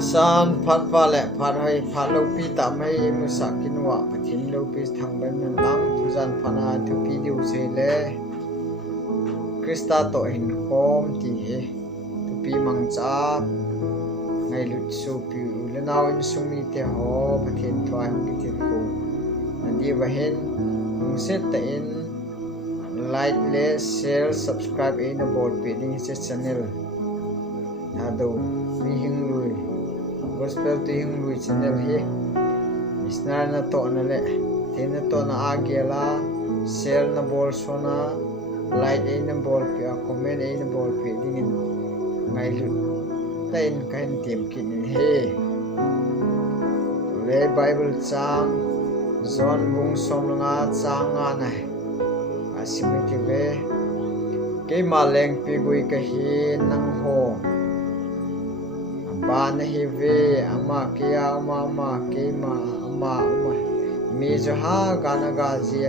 San phat pa le phat hoi phat lo pi ta mai musa kinwa pathin lo pi thang ban nan lang thuzan phana thu pi diu se le Krista to hin khom ti he thu pi mang cha ngai lut su pi le naw in sumi te ho pathin thwai ki ti ko adi wa hen se ta in like le share subscribe in about pin se channel ado mi hing lui gospel to hing lui channel he isnar na to na le tin na to na agela share na bol sona like in na bol pe comment in na bol pe dingin ngai lu tain kan tim kin he le bible chang John bung som nga chang nga na asimiti ve ke maleng pi gui ka hi nang ho ban hi ve ama kia ama ke ma ama mi jo ha gana ga ji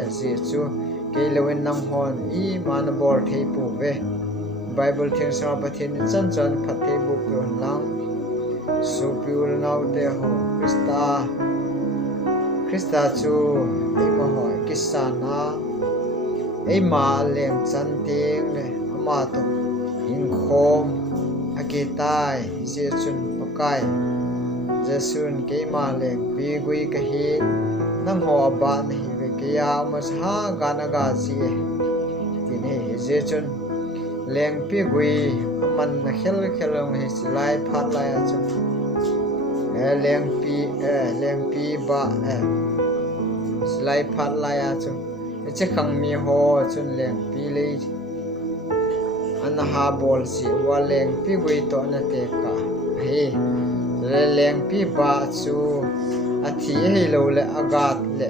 chu ke lewin nang hon I man bor thei pu ve bible thing sa pathin chan phathe bu pron lang su piul nau te ho Krista chu ei ma ho kisana ei ma leng chan ting le ama to in khom akitai je chun pakai jesun ke ma leng pi gui ka hin nang ho ba ni ve ke ya mas ha gana ga ji tin he je chun leng pi gui man na khelong he slai phat lai chu leng pi ba slai phat lai chu che khang mi ho chun leng pi le an ha bol si wa leng pi gui to na te ka he leng pi ba chu a thi he lo le agat le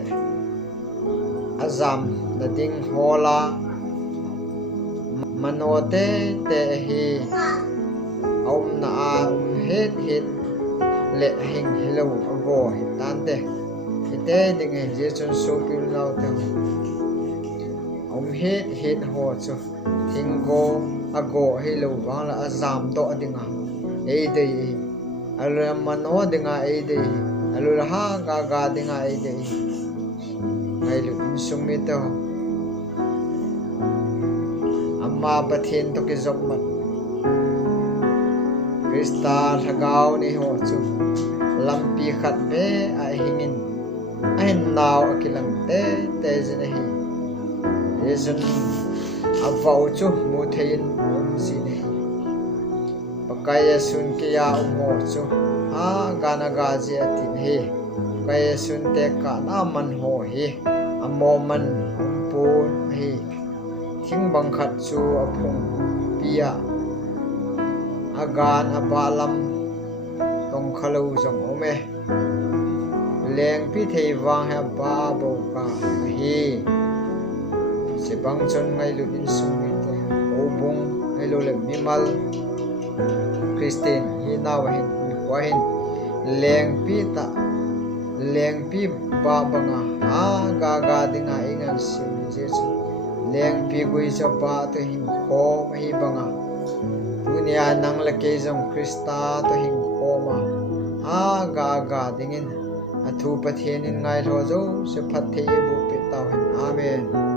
azam na ding hola manote te hi om na het le hing hello ago tan te ite ding he je chun so pil nau te om het ho chu thing go ago hello wang la azam do dinga ei dei alu mano dinga ei dei alu ha ga dinga ei dei ai lu sumi to amma pathin to ki jok mat Krista thagau ni ho chu lampi khat be a hingin ai naw akilang te jene hi yesun avau chu mu thein si ne pakaya sun kiya mo chu a gana ga je tin he kaya sun te ka na man ho hi amo man pu hi thing bang khat chu apung pia agan abalam tong khalo jong ome leng pi thei wang ha ba bo ka hi se bang chon ngai lu in sumi te o bung ngai lu le mimal Christian hi naw hin kwa hin leng pi ba banga a ga dinga ingan sim je leng pi gui cha ba to hin kho hi banga dunia nang la ke jong Krista to hin kho ma a ga dingin athu pathian in ngai lo zo se phat the bu pe taw amen.